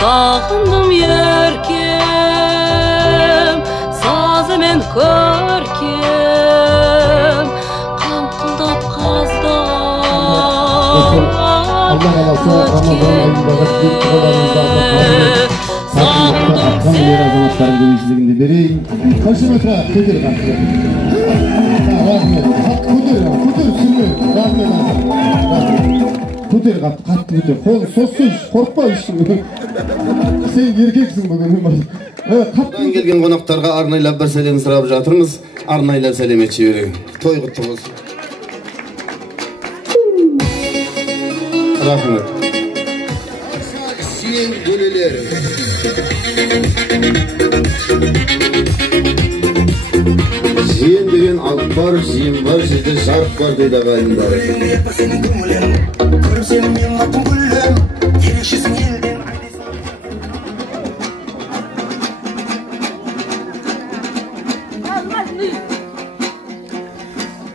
Sağındım yerkem, sazı men körkem, kamkıldap qazdam sağındım Kutur katlı kutur. Kol sossuz korkma işte. Sen erkeksin bugün. Buradan gelgen konaklarga arnaylap bir selam sırap жатырмыз. Arnaylap selam etçi берейин. Той кутты болсун. Рахмет. Сен бөлелер. Жиен деген алып бар, жиен бар, жерде жарық бар дейді ағайындар.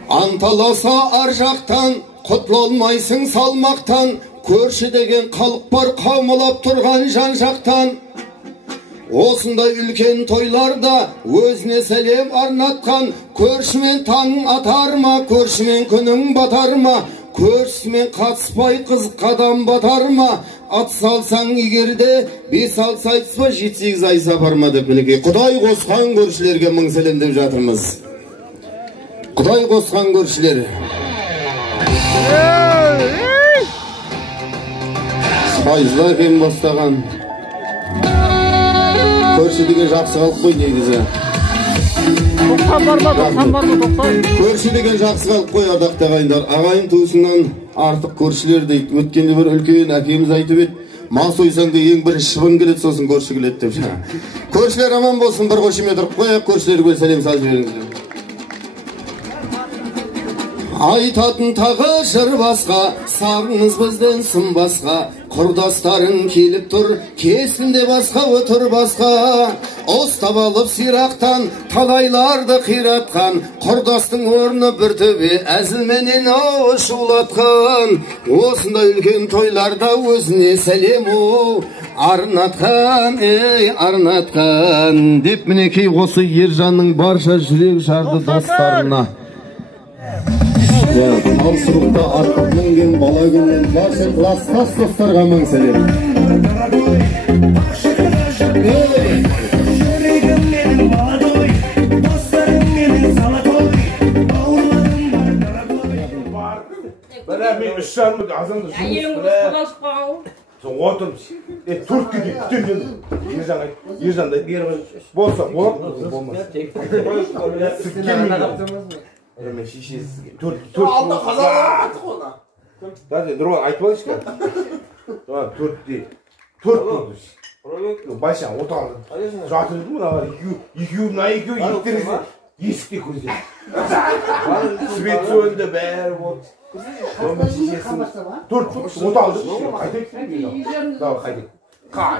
Анталаса ар жақтан, құтылмайсың салмақтан, көрші деген халық бар қаумалап тұрған жан жақтан. Осындай үлкен тойларда өзіне сәлем арнатқан, көршімен таңың атар ма, көршімен күнің батар ма, көршімен қатыспай қыз қадам батар ма, ат салсаң егерде 5-6 айтыспа 7-8 ай сапар ма деп мінекей Құдай қосқан көршілерге мың сәлем деп жатырмыз. Құдай қосқан көршілер. Пайызлар кем бастаған. Көрші деген жақсы халық қой негізі. Көрші деген жақсы халық қой ардақты ағайындар. Ағайын туысынан артық көршілер дейді. Өткенде бір үлкен әкеміз айтып еді. Мал сойсаң да ең бірінші шыбын келеді, сосын көрші келеді деп. Көршілер аман болсын, бір көшеме тұрып қояйық, көршілерге сәлем салып жіберіңіздер. Айтатын тағы жыр басқа, сағыңыз бізден сын басқа, құрдастарың келіп тұр, кесінде басқа өтір басқа. Остап алып сирақтан, талайларды қиратқан, құрдастың орны бір төбе, әзілменен шулатқан. Осындай үлкен тойларда өзіне сәлему арнатқан, арнатқан. Деп мінекей осы Ержанның барша жүрек жарды достарына. Алсырықта артық мінген бала күннен барша класстас достарға мың сәлем. Мен үш жарым азанды отырмыз. Төртке дейін күтемін. Ержанды болса болады. Мен шешесізге алда қазақ артық ona. Нұрбан айтып алайыншы. Төрт байшаң оталды. Жатыр еді мұна екеуі есікте көзден. Свет сөнді бәрі болды. Төрт оталды. Қайтайық. Қай.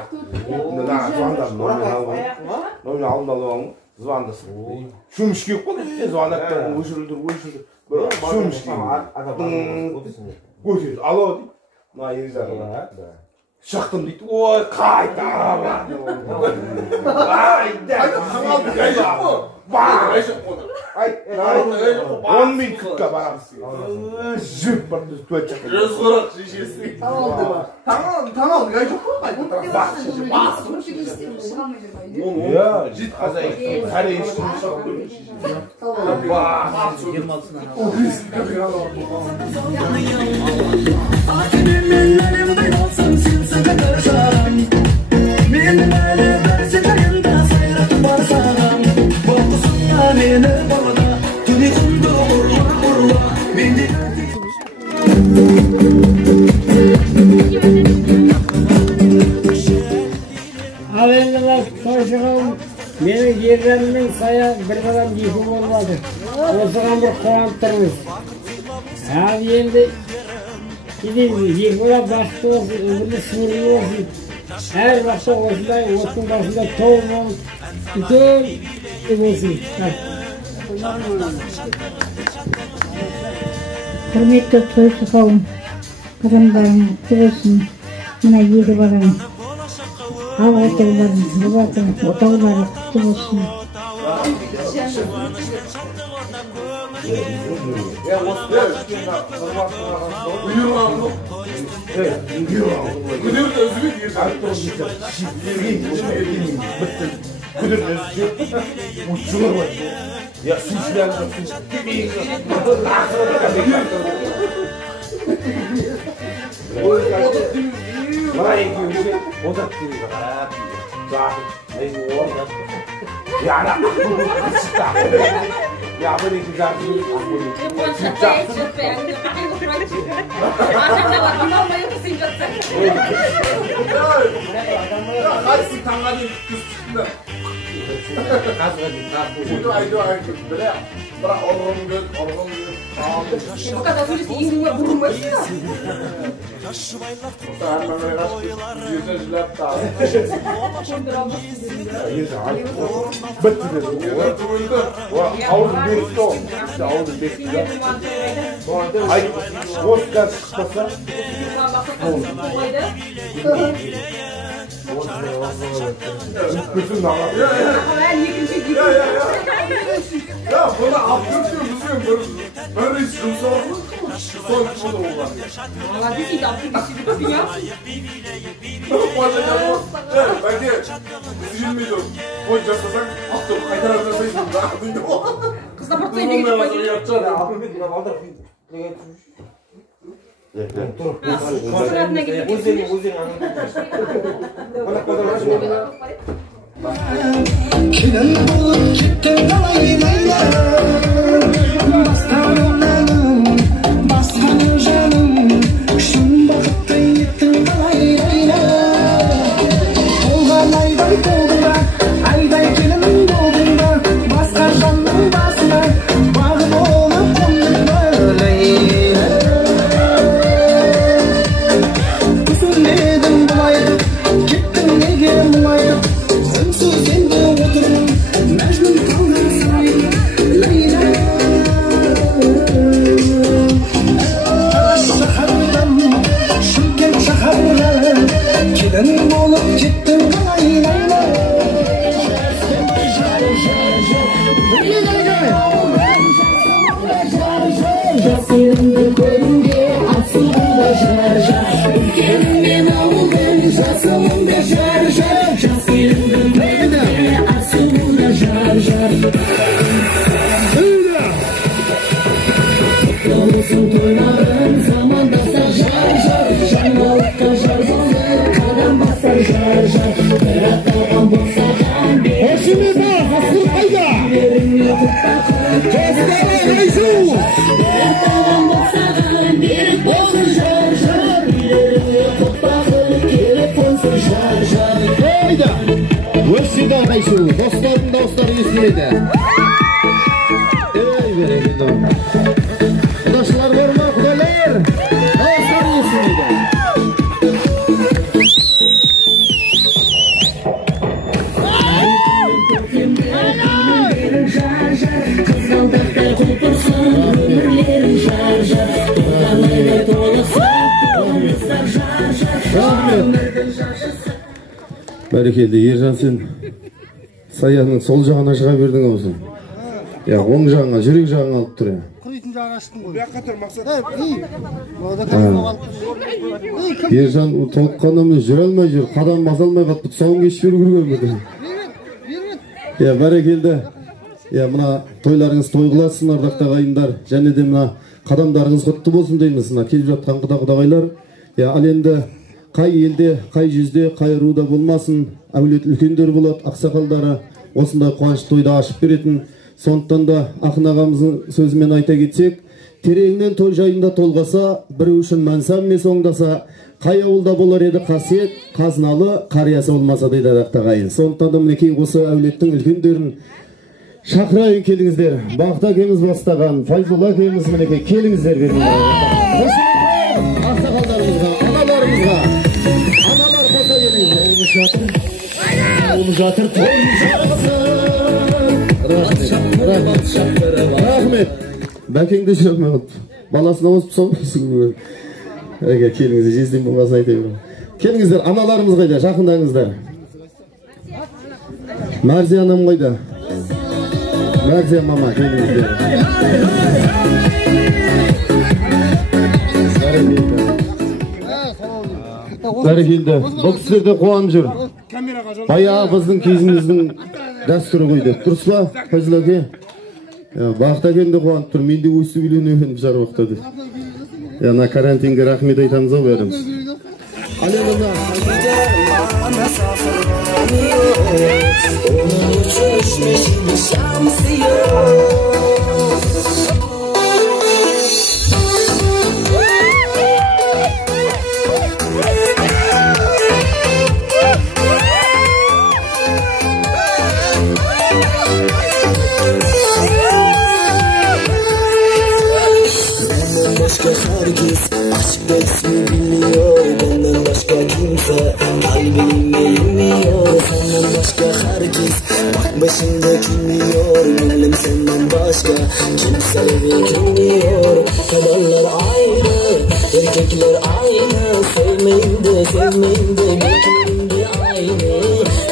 Звондасың. Шөміш кеп қой. Звондаттан өшірілдір. Шөміш кеп. Көтер. Алло дейді. Мына Ержан. Шықтым дейді. Ой, қайта. Он минутқа барамыз. Жүп барды төт жаққа. 140 шешесі. Тамал не жоқ қой. Жит азай. Қарай ішін шақырды. Meni осыған бір қуанып тұрмыз. Ал енді Ерболат бақытты болсын, өмірлі сіңірлі болсын. Әр уақытта осындай оттың басында тоң болып, үлкен болсын. Құрметті тойшы қауым, қадамдарың құтты болсын. Мына егі барам. Ал отауларың, бұлардың отаулары құтты болсын. Ya böyle güzel bir Bu kadar söylesi İngilizce vurulmaz ya. Ya bana abdurtuyor musun? Ben hiç sormadım. Son şurada olan. Valla bir şey yaptı bir şey ya. Fazla yapma. Evet bence üzülmüyorum. Koy caslasak abdur kaytarabilirsin. Daha duydu o. Kız da parçayı ne gitmedi? Şuratına gidip Kimin bulup gittin alaylayla Baskanım canım Şun bakıp da gittin alaylayla Olgan ayday doğduğunda Ayday gelin doğduğunda Baska canım basına Bağım olup kondurma Leyla Üzülmedim bulaydı Gittin nege bulaydı Sensiz ende oturum Mecnun kaldım sarayım Leyla Şahardan Şülgen şaharına Giden olup gittim Leyla Jasırımda görünce Asılımda jar jar Ülkemden aldım Jasımda jar jar Jasırımda görünce Asılımda jar jar Yolcusun toyların Zamanda sar jar jar Şaymalıkta jar jar Kadam basar jar jar Berat taban boksadan Hoşumi bak Hasıl kayda Yerim yatıp bakın Kestere Aysu Berat taban boksadan Bir boksa jar jar Yerim yatıp bakın Telefonsuz jar jar Hayda. Hoşçida Aysu. Dostların dostları yüzüyle. Ey verelim de. Kudaşlar var mı? Kudalar. Dostları yüzüyle. jar jar Kızgaldakta kopursun Ömürlerin jar jar Toplamayla dolasın Olmazlar jar jar Ömürden jar jar Бәрекелді, Ержан сен саяның сол жағына шыға бердің аузын. Я, оң жағыңа, жүрек жағыңа алып тұр. Құрайтын жағы аштың ғой. Баққа тұр мақсат. Ержан толыққанымен жүре алмай жүр, қадам баса алмай қалып, тұсауын кешіп беру керек еді. Я, бәрекелді. Я, мына тойларыңыз той қыласын, ардақты ағайындар, және де мына қадамдарыңыз құтты болсын дейміз. Мына келіп жатқан құда-құдағайлар. Я, ал енді қай елде, қай жүзде, қай руда болмасын, әулет үлкендер болады, ақсақалдары осындай қуанышты тойды ашып беретін. Сондықтан да ақын ағамыздың сөзімен айта кетсек, тереңнен той жайында толғаса, бір үшін мәнсам емес оңдаса, қай ауылда болар еді қасиет, қазыналы қариясы болмаса дейді ағайын. Сондықтан да мінекей осы әулеттің үлкендерін Şakırayın kelingizler. Bakta akemiz bastagan, Fayzullah akemiz mineke kelingizler verin. Aksakallarımızga, analarımızga. Analar kasa gelingizler. Olmuşatır Rahmet. Belki şey olmayalım. Balasına basıp sormuyorsun. Ege kelingizler, jezdeyim bulmasını aytayım. Kelingizler, analarımız kayda, şakınlarınızlar. Marziya anam kayda. Marziya mama kelingizler. Barakeldi. Bu kişilerde kuanıp jür. Bayağı bizdin kezimizдің dasturi koydu. Durusla, Fayzullah aka. Bakta kendi kuanıp tur. Mende өсіп үйленуін жар вақтады. Яна карантинге рахмет айтамыз ау бәріміз. Алелуя. Başka herkes aşk ismi biliyor. Benden başka kimse kalbimi bilmiyor. Senden başka herkes bak başımda kimliyor. Gönlüm senden başka kimseleri bilmiyor. Kadınlar ayrı, erkekler aynı. Sevmeyin de bekleyin de aynı.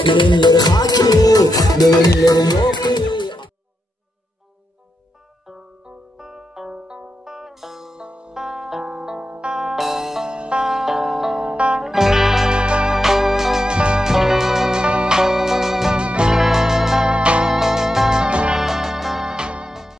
Gönüller haklı, gönüller yok.